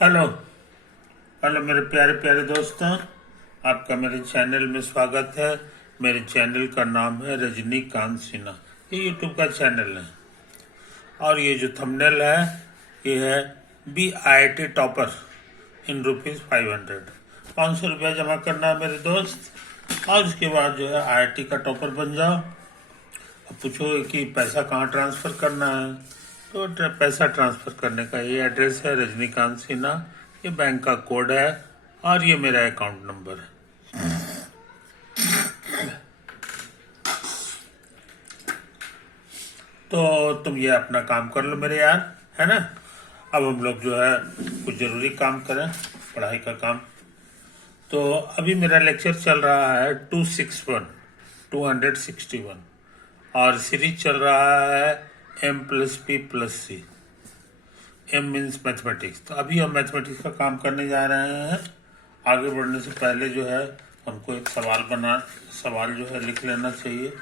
Hello hello मेरे प्यारे प्यारे दोस्तों, आपका मेरे चैनल में स्वागत है। मेरे चैनल का नाम है रजनीकांत सिन्हा। ये यूट्यूब का चैनल है और ये जो थंबनेल है ये है BIT टॉपर इन ₹500। 500 रुपया जमा करना है मेरे दोस्त और उसके बाद जो है IIT का टॉपर बन जाओ। अब पूछो कि पैसा कहाँ ट्रांसफ़र करना है, तो पैसा ट्रांसफ़र करने का ये एड्रेस है रजनीकांत सिन्हा। ये बैंक का कोड है और ये मेरा अकाउंट नंबर है। तो तुम ये अपना काम कर लो मेरे यार, है ना। अब हम लोग जो है कुछ ज़रूरी काम करें, पढ़ाई का काम। तो अभी मेरा लेक्चर चल रहा है 261 और सीरीज चल रहा है M+P+C। M means mathematics. तो अभी हम मैथमेटिक्स का काम करने जा रहे हैं। आगे बढ़ने से पहले जो है हमको एक सवाल जो है लिख लेना चाहिए,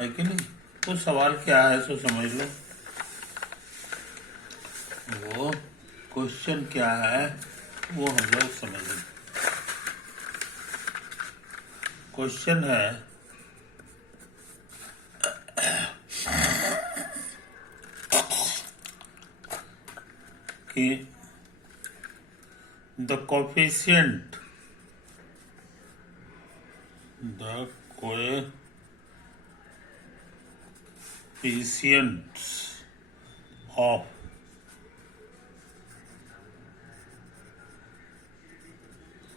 है कि नहीं। वो सवाल क्या है सो समझ लो। वो क्वेश्चन क्या है वो हम लोग समझ लें। क्वेश्चन है कि the coefficients of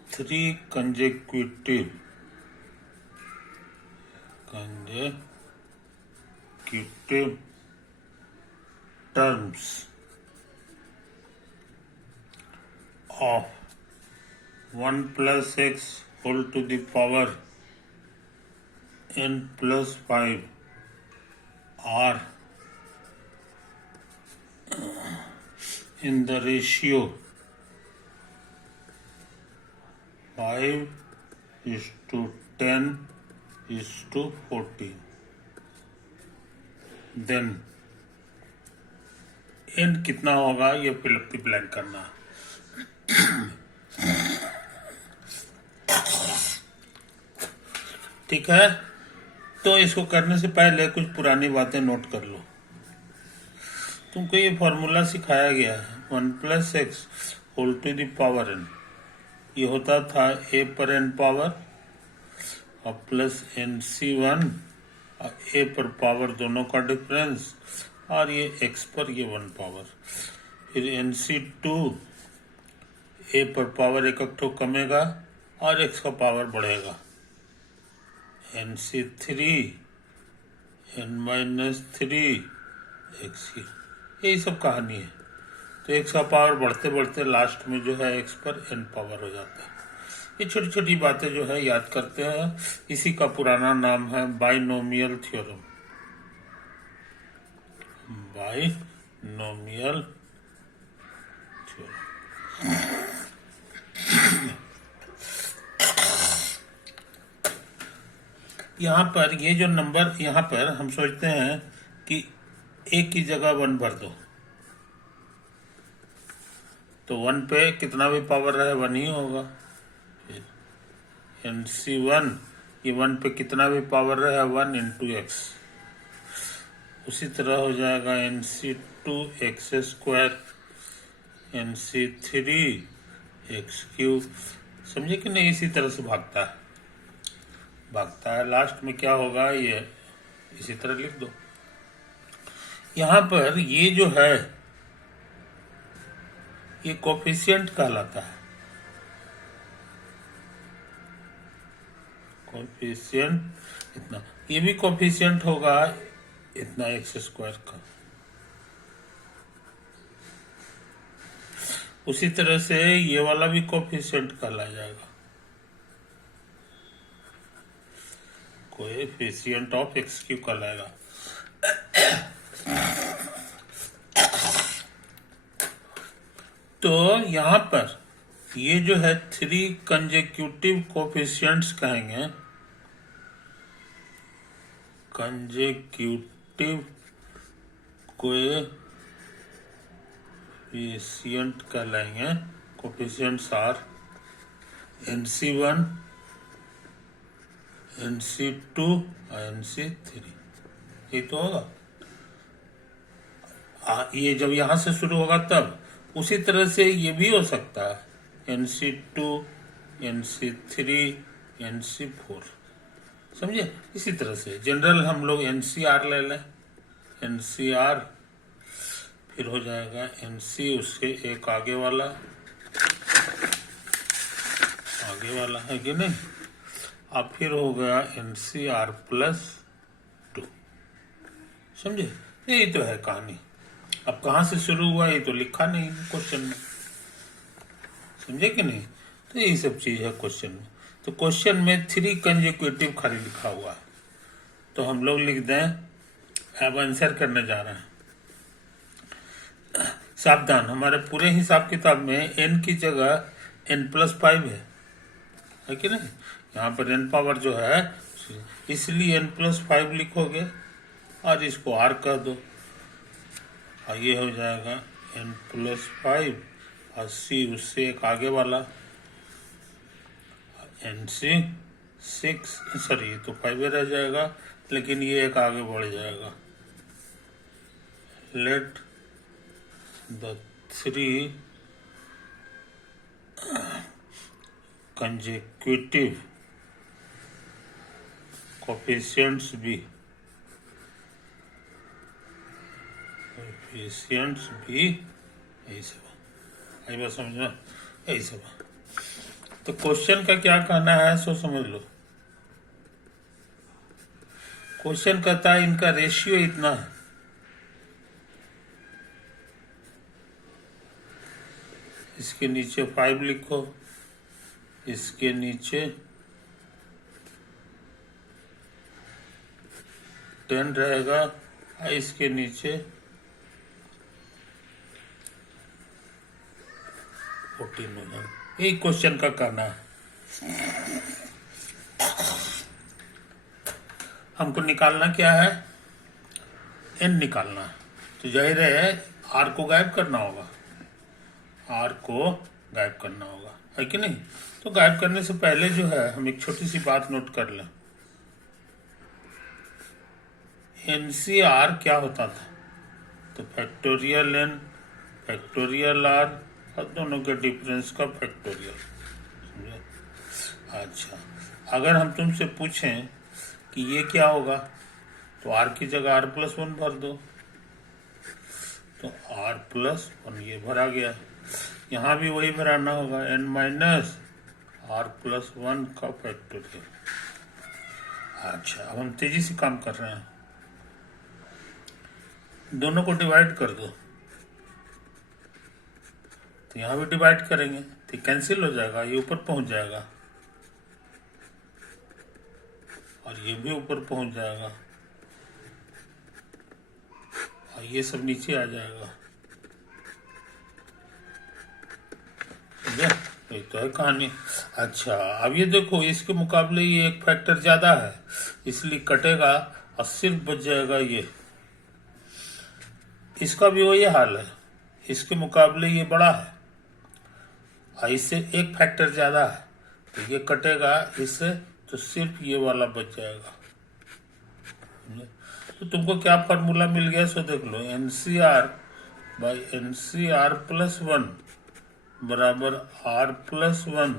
three consecutive terms of 1 plus x whole to the power n plus 5 are in the ratio 5:10:14, then n कितना होगा ये फिलअप द ब्लैंक करना है। ठीक है, तो इसको करने से पहले कुछ पुरानी बातें नोट कर लो। तुमको ये फॉर्मूला सिखाया गया है 1 plus x whole to the power n। ये होता था a पर n पावर और प्लस NC1 और a पर पावर दोनों का डिफरेंस और ये x पर ये 1 पावर। फिर NC2 a पर पावर एक कमेगा और x का पावर बढ़ेगा। NC3 n-3 x की, यही सब कहानी है। तो x का पावर बढ़ते बढ़ते लास्ट में जो है x पर n पावर हो जाता है। ये छोटी छोटी बातें जो है याद करते हैं। इसी का पुराना नाम है बाइनोमियल थ्योरम। Binomial theorem. यहाँ पर ये जो नंबर, यहाँ पर हम सोचते हैं कि एक की जगह 1 भर दो, तो 1 पे कितना भी पावर रहे 1 ही होगा। NC1 ये 1 पे कितना भी पावर रहे 1 इंटू एक्स। उसी तरह हो जाएगा NC2 x², NC3 x³। समझे कि नहीं, इसी तरह से भागता है। लास्ट में क्या होगा ये इसी तरह लिख दो। यहाँ पर ये जो है ये कोफिशिएंट कहलाता है। कोफिशिएंट इतना, ये भी कोफिशिएंट होगा इतना x² का। उसी तरह से ये वाला भी कोफिशिएंट कहला जाएगा, कोएफिशिएंट ऑफ x³ कहलाएगा। तो यहाँ पर ये जो है 3 कंजेक्यूटिव कोफिशिएंट्स कहेंगे, कंजेक्यूटिव कोएफिशिएंट कहलाएंगे, कोफिशिएंट्स आर NC1, NC2 और NC3, ये तो होगा। ये जब यहां से शुरू होगा तब उसी तरह से ये भी हो सकता है NC2, NC3, NC4, समझे। इसी तरह से जनरल हम लोग NCR ले लें, NCR, फिर हो जाएगा NC, उसके एक आगे वाला है कि नहीं। अब फिर हो गया NCR+2, समझे। यही तो है कहानी। अब कहाँ से शुरू हुआ ये तो लिखा नहीं क्वेश्चन में, समझे कि नहीं। तो यही सब चीज है क्वेश्चन में। तो क्वेश्चन में 3 कंसेक्यूटिव खाली लिखा हुआ है, तो हम लोग लिख दें। अब आंसर करने जा रहे हैं। सावधान, हमारे पूरे हिसाब किताब में n की जगह n+5 है कि नहीं। यहाँ पर n पावर जो है, इसलिए n+5 लिखोगे और इसको r कह दो, और ये हो जाएगा n+5 और c उससे एक आगे वाला NC6, सॉरी ये तो 5 रह जाएगा, लेकिन ये एक आगे बढ़ जाएगा। Late the 3 consecutive coefficients be यही सब, आई बात समझना, यही सब। तो क्वेश्चन का क्या कहना है सो समझ लो। क्वेश्चन कहता है इनका रेशियो इतना है, इसके नीचे 5 लिखो, इसके नीचे 10 रहेगा, इसके नीचे 14 होगा। यही क्वेश्चन का कहना है। हमको निकालना क्या है, n निकालना है। तो जाहिर है r को गायब करना होगा, r को गायब करना होगा, है कि नहीं। तो गायब करने से पहले जो है हम एक छोटी सी बात नोट कर लें। NCR क्या होता था, तो फैक्टोरियल n फैक्टोरियल r और दोनों के डिफरेंस का फैक्टोरियल, समझे। अच्छा, अगर हम तुमसे पूछें कि ये क्या होगा, तो r की जगह r+1 भर दो, तो r+1 ये भरा गया। यहाँ भी वही भराना होगा, n-r+1 का फैक्टोरियल। अच्छा, अब हम तेजी से काम कर रहे हैं। दोनों को डिवाइड कर दो, तो यहाँ भी डिवाइड करेंगे तो कैंसिल हो जाएगा, ये ऊपर पहुंच जाएगा और ये भी ऊपर पहुंच जाएगा और ये सब नीचे आ जाएगा, समझे। तो है कहानी। अच्छा, अब ये देखो, इसके मुकाबले ये एक फैक्टर ज्यादा है, इसलिए कटेगा और सिर्फ बच जाएगा ये। इसका भी वही हाल है, इसके मुकाबले ये बड़ा है और इससे एक फैक्टर ज्यादा है, तो ये कटेगा इससे, तो सिर्फ ये वाला बच जाएगा। तो तुमको क्या फॉर्मूला मिल गया सो देख लो, NCR/NCR+1 बराबर R+1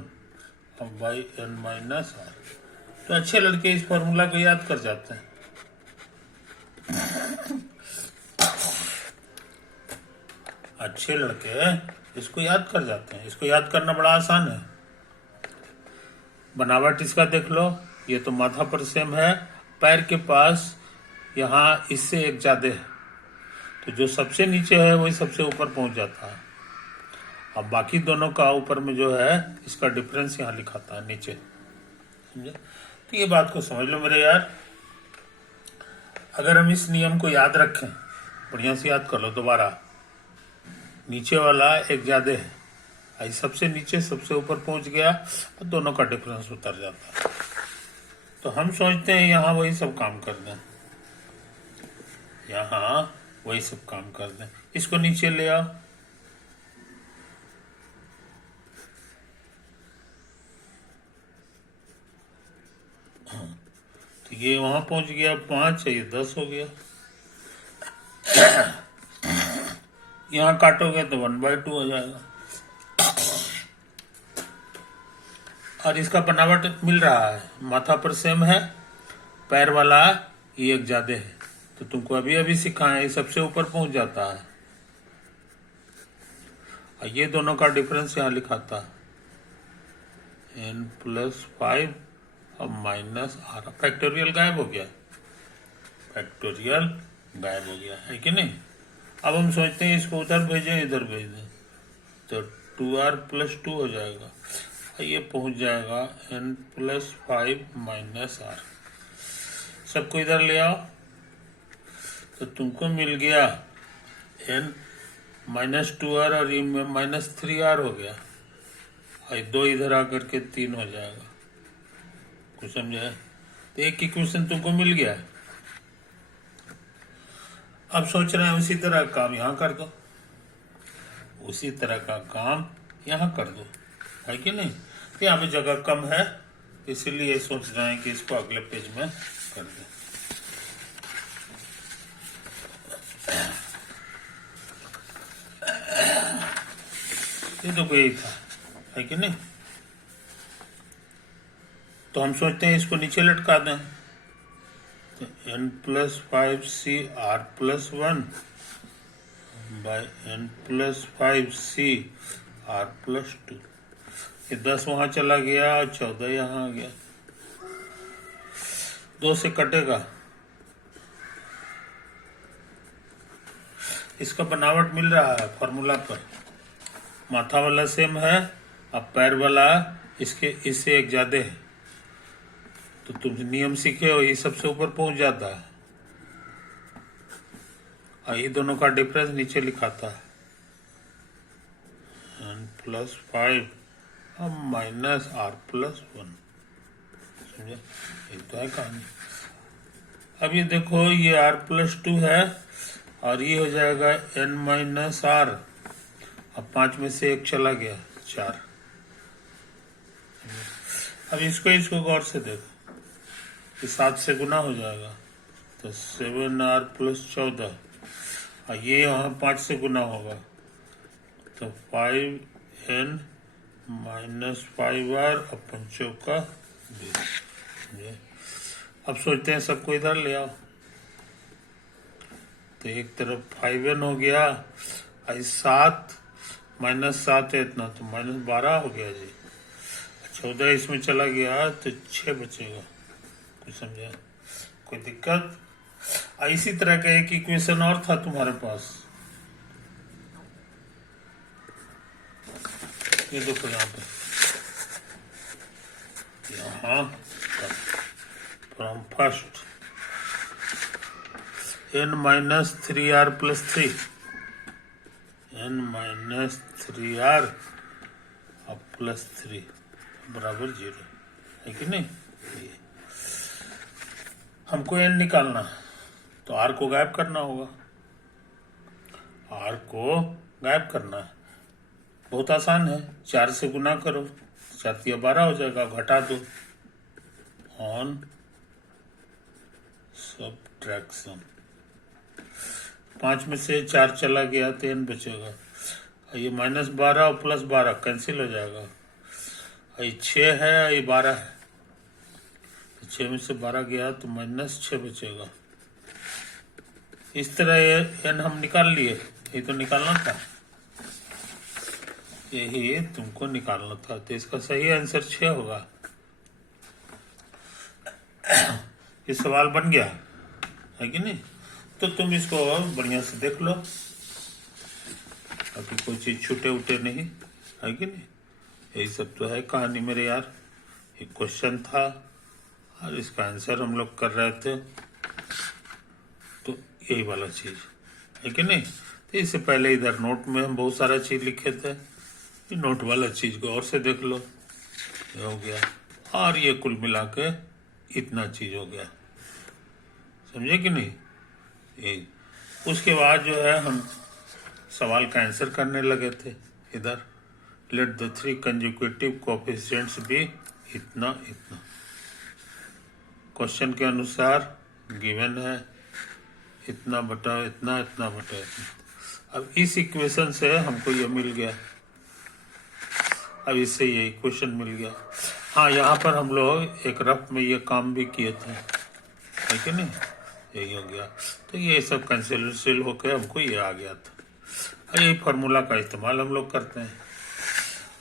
बाई n-r। तो अच्छे लड़के इस फॉर्मूला को याद कर जाते हैं। अच्छे लड़के इसको याद कर जाते हैं, इसको याद करना बड़ा आसान है। बनावट इसका देख लो, ये तो माथा पर सेम है, पैर के पास यहाँ इससे एक ज्यादा है, तो जो सबसे नीचे है वही सबसे ऊपर पहुंच जाता है। अब बाकी दोनों का ऊपर में जो है इसका डिफरेंस यहाँ लिखाता है नीचे, समझे। तो ये बात को समझ लो मेरे यार। अगर हम इस नियम को याद रखें, बढ़िया से याद कर लो दोबारा, नीचे वाला एक ज्यादा है, आई सबसे नीचे सबसे ऊपर पहुंच गया और दोनों का डिफरेंस उतर जाता है। तो हम सोचते हैं यहाँ वही सब काम कर दें, यहाँ वही सब काम कर दें। इसको नीचे ले आओ, ये वहां पहुंच गया 5, ये 10 हो गया। यहाँ काटोगे तो 1/2 हो जाएगा। और इसका बनावट मिल रहा है, माथा पर सेम है, पैर वाला ये एक ज्यादा है। तो तुमको अभी अभी सिखाया, ये सबसे ऊपर पहुंच जाता है। और ये दोनों का डिफरेंस यहाँ लिखाता है n+5 और -r। फैक्टोरियल गायब हो गया, फैक्टोरियल गायब हो गया है कि नहीं। अब हम सोचते हैं इसको उधर भेजें इधर भेज दें, तो 2r+2 हो जाएगा। ये पहुंच जाएगा n+5 -r। सबको इधर ले आओ, तो तुमको मिल गया n-2r और ये -3r हो गया। और 2 इधर आकर के 3 हो जाएगा। कुछ समझे? तो एक इक्वेशन तुमको मिल गया। अब सोच रहे हैं उसी तरह का काम यहाँ कर दो, उसी तरह का काम यहाँ कर दो, है कि नहीं। तो यहाँ पे जगह कम है, इसीलिए सोच रहे हैं कि इसको अगले पेज में कर दें। ये तो कोई था, है कि नहीं। तो हम सोचते हैं इसको नीचे लटका दें, तो n+5c r+1 bye n+5c r+2। ये 10 वहां चला गया और 14 यहाँ आ गया। 2 से कटेगा। इसका बनावट मिल रहा है फॉर्मूला पर, माथा वाला सेम है, अब पैर वाला इससे एक ज्यादा है। तो तुम नियम सीखे हो, ये सबसे ऊपर पहुंच जाता है। और ये दोनों का डिफरेंस नीचे लिखाता है n+5 और -r+1। समझे? ये तो है कहानी। अब ये देखो, ये r+2 है और ये हो जाएगा n-r। अब 5 में से 1 चला गया, 4। अब इसको गौर से देखो, 7 से गुना हो जाएगा, तो 7r+14। और ये वहाँ 5 से गुना होगा, तो 5n -5r और 5 का 20। अब सोचते हैं सबको इधर ले आओ, तो एक तरफ 5n हो गया, और 7 -7 है इतना, तो -12 हो गया जी। 14 इसमें चला गया तो 6 बचेगा। कुछ समझा? कोई दिक्कत? इसी तरह का एक इक्वेशन और था तुम्हारे पास, ये देखो यहाँ पे, यहाँ फ्रॉम फर्स्ट n-3r+3 n-3r और +3 बराबर 0, है कि नहीं। हमको n निकालना, तो r को गायब करना होगा, r को गायब करना है। बहुत आसान है, 4 से गुना करो, 4 12 हो जाएगा, घटा दो, ऑन सब्ट्रैक्शन। 5 में से 4 चला गया तो n बचेगा। ये -12 और +12 कैंसिल हो जाएगा। ये 6 है, ये 12 है, तो 6 में से 12 गया तो -6 बचेगा। इस तरह ये n हम निकाल लिए, ये तो निकालना था, यही तुमको निकालना था। तो इसका सही आंसर 6 होगा। ये सवाल बन गया, है कि नहीं। तो तुम इसको बढ़िया से देख लो, ताकि कोई चीज छूटे उटे नहीं, है कि नहीं। यही सब तो है कहानी मेरे यार। एक क्वेश्चन था और इसका आंसर हम लोग कर रहे थे, तो यही वाला चीज, है कि नहीं। तो इससे पहले इधर नोट में हम बहुत सारा चीज लिखे थे, ये नोट वाला चीज को और से देख लो, ये हो गया। और ये कुल मिला के इतना चीज हो गया, समझे कि नहीं। ये उसके बाद जो है हम सवाल का आंसर करने लगे थे। इधर let the 3 consecutive coefficients be इतना इतना, क्वेश्चन के अनुसार गिवन है इतना बटा इतना, इतना बटा इतना। अब इस इक्वेशन से हमको ये मिल गया, अब इससे ये इक्वेशन मिल गया। हाँ, यहाँ पर हम लोग एक रफ में ये काम भी किए थे, है कि नहीं, यही हो गया। तो ये सब कैंसिल होकर हमको ये आ गया था। यही फार्मूला का इस्तेमाल हम लोग करते हैं।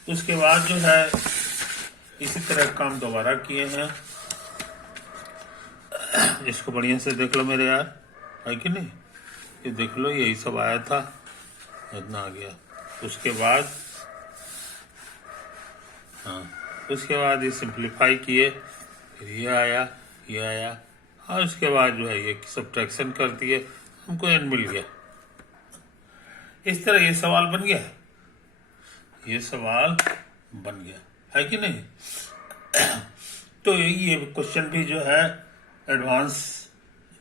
उसके बाद जो है इसी तरह काम दोबारा किए हैं। इसको बढ़िया से देख लो मेरे यार, है कि नहीं, ये देख लो, यही सब आया था, इतना आ गया। उसके बाद हाँ, उसके बाद ये सिंप्लीफाई किए, फिर ये आया, ये आया, और उसके बाद जो है ये सब्ट्रैक्शन कर दिए, हमको n मिल गया। इस तरह ये सवाल बन गया, ये सवाल बन गया, है कि नहीं। तो ये क्वेश्चन भी जो है एडवांस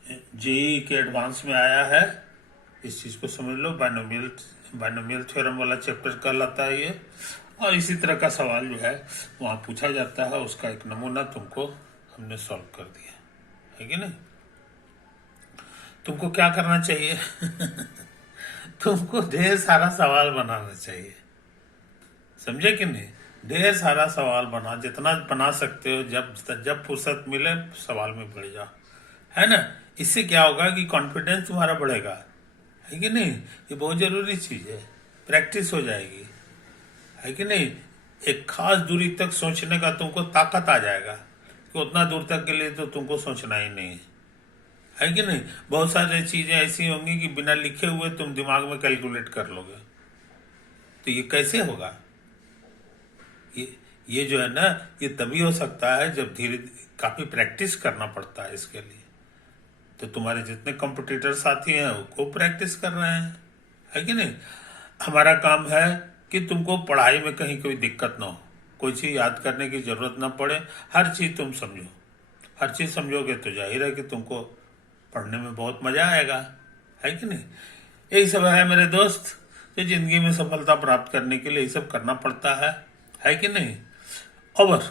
जेईई के एडवांस में आया है। इस चीज को समझ लो, बाइनोमियल थ्योरम वाला चैप्टर कहलाता है ये। और इसी तरह का सवाल जो है वहां पूछा जाता है, उसका एक नमूना तुमको हमने सॉल्व कर दिया, है कि नहीं। तुमको क्या करना चाहिए तुमको ढेर सारा सवाल बनाना चाहिए, समझे कि नहीं। ढेर सारा सवाल बना, जितना बना सकते हो, जब फुर्सत मिले सवाल में बढ़ जाओ, है ना। इससे क्या होगा कि कॉन्फिडेंस तुम्हारा बढ़ेगा, है कि नहीं। ये बहुत जरूरी चीज है, प्रैक्टिस हो जाएगी, है कि नहीं। एक खास दूरी तक सोचने का तुमको ताकत आ जाएगा कि उतना दूर तक के लिए तो तुमको सोचना ही नहीं है कि नहीं। बहुत सारी चीजें ऐसी होंगी कि बिना लिखे हुए तुम दिमाग में कैलकुलेट कर लोगे, तो ये कैसे होगा। ये जो है ना, ये तभी हो सकता है जब धीरे काफी प्रैक्टिस करना पड़ता है इसके लिए। तो तुम्हारे जितने कॉम्पिटिटर साथी हैं वो प्रैक्टिस कर रहे हैं, है कि नहीं। हमारा काम है कि तुमको पढ़ाई में कहीं कोई दिक्कत ना हो, कोई चीज याद करने की जरूरत ना पड़े, हर चीज तुम समझो। हर चीज समझोगे तो जाहिर है कि तुमको पढ़ने में बहुत मजा आएगा, है कि नहीं। यही सब है मेरे दोस्त, जो जिंदगी में सफलता प्राप्त करने के लिए ये सब करना पड़ता है कि नहीं। ओवर।